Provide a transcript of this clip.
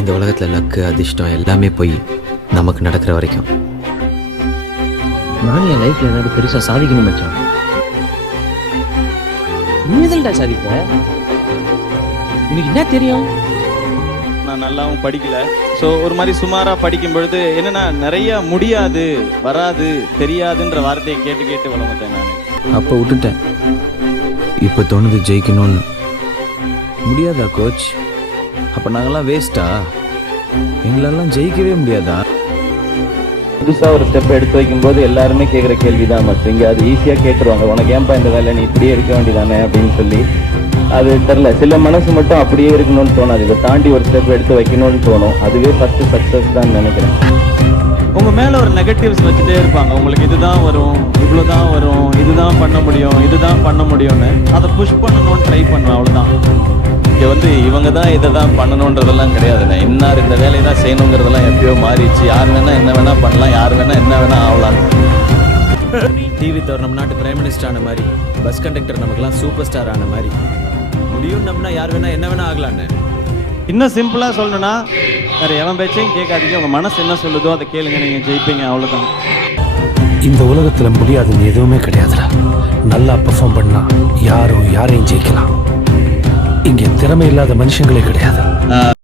இந்த உலகத்தில் லக்கு அதிர்ஷ்டம் எல்லாமே போய் நமக்கு நடக்கிற வரைக்கும் நான் என் லைஃப்ல ஏதாவது பெருசா சாதிக்கணும் மச்சான். நீதல்டா சாதிக்க உனக்கு என்ன தெரியும்? நான் நல்லாவும் படிக்கல. ஸோ ஒரு மாதிரி சுமாராக படிக்கும் பொழுது என்னன்னா நிறைய முடியாது, வராது, தெரியாதுன்ற வார்த்தையை கேட்டு கேட்டு வளர்ந்துட்டேன் நான். அப்போ விட்டுட்டேன். இப்போ தோணுது ஜெயிக்கணும்னு. முடியாதா கோச்? அப்போ நாங்கள்லாம் வேஸ்ட்டா? எங்களெல்லாம் ஜெயிக்கவே முடியாதா? புதுசாக ஒரு ஸ்டெப் எடுத்து வைக்கும்போது எல்லாருமே கேட்குற கேள்வி தான் மச். இங்கே அது ஈஸியாக கேட்டுருவாங்க, உனக்கு ஏன்பா இந்த வேலை, நீ இப்படியே இருக்க வேண்டியதானே அப்படின்னு சொல்லி. அது தெரில, சில மனசு மட்டும் அப்படியே இருக்கணும்னு தோணாது, இதை தாண்டி ஒரு ஸ்டெப் எடுத்து வைக்கணும்னு தோணும். அதுவே ஃபஸ்ட்டு சக்ஸஸ் தான் நினைக்கிறேன். உங்கள் மேலே ஒரு நெகட்டிவ்ஸ் வச்சுட்டே இருப்பாங்க. உங்களுக்கு இதுதான் வரும், இவ்வளோ தான் வரும், இதுதான் பண்ண முடியும், இதுதான் பண்ண முடியும்னு. அதை புஷ் பண்ணணும்னு ட்ரை பண்ணுவேன், அவ்வளோதான். இங்கே இவங்க தான் இதை தான் பண்ணணுன்றதெல்லாம் கிடையாதுண்ணே. இன்னார் இந்த வேலையை தான் செய்யணுங்கிறதெல்லாம் எப்பயோ மாறிடுச்சு. யார் வேணால் என்ன வேணால் பண்ணலாம், யார் வேணால் என்ன வேணால் ஆகலாம். டிவி தவிர நம்ம நாட்டு பிரைம் மினிஸ்டர் ஆன மாதிரி, பஸ் கண்டக்டர் நமக்குலாம் சூப்பர் ஸ்டார் ஆன மாதிரி முடியும். நம்மனா யார் வேணா என்ன வேணா ஆகலான்னு. இன்னும் சிம்பிளாக சொல்லணும்னா வேறு எவன் பேச்சையும் கேட்காதீங்க, உங்கள் மனசு என்ன சொல்லுதோ அதை கேளுங்க, நீங்கள் ஜெயிப்பீங்க, அவ்வளோதான். இந்த உலகத்தில் முடியாதுன்னு எதுவுமே கிடையாதுடா. நல்லா பெர்ஃபார்ம் பண்ணா யாரும் யாரையும் ஜெயிக்கலாம். இங்கே திறமை இல்லாத மனுஷங்களே கிடையாது.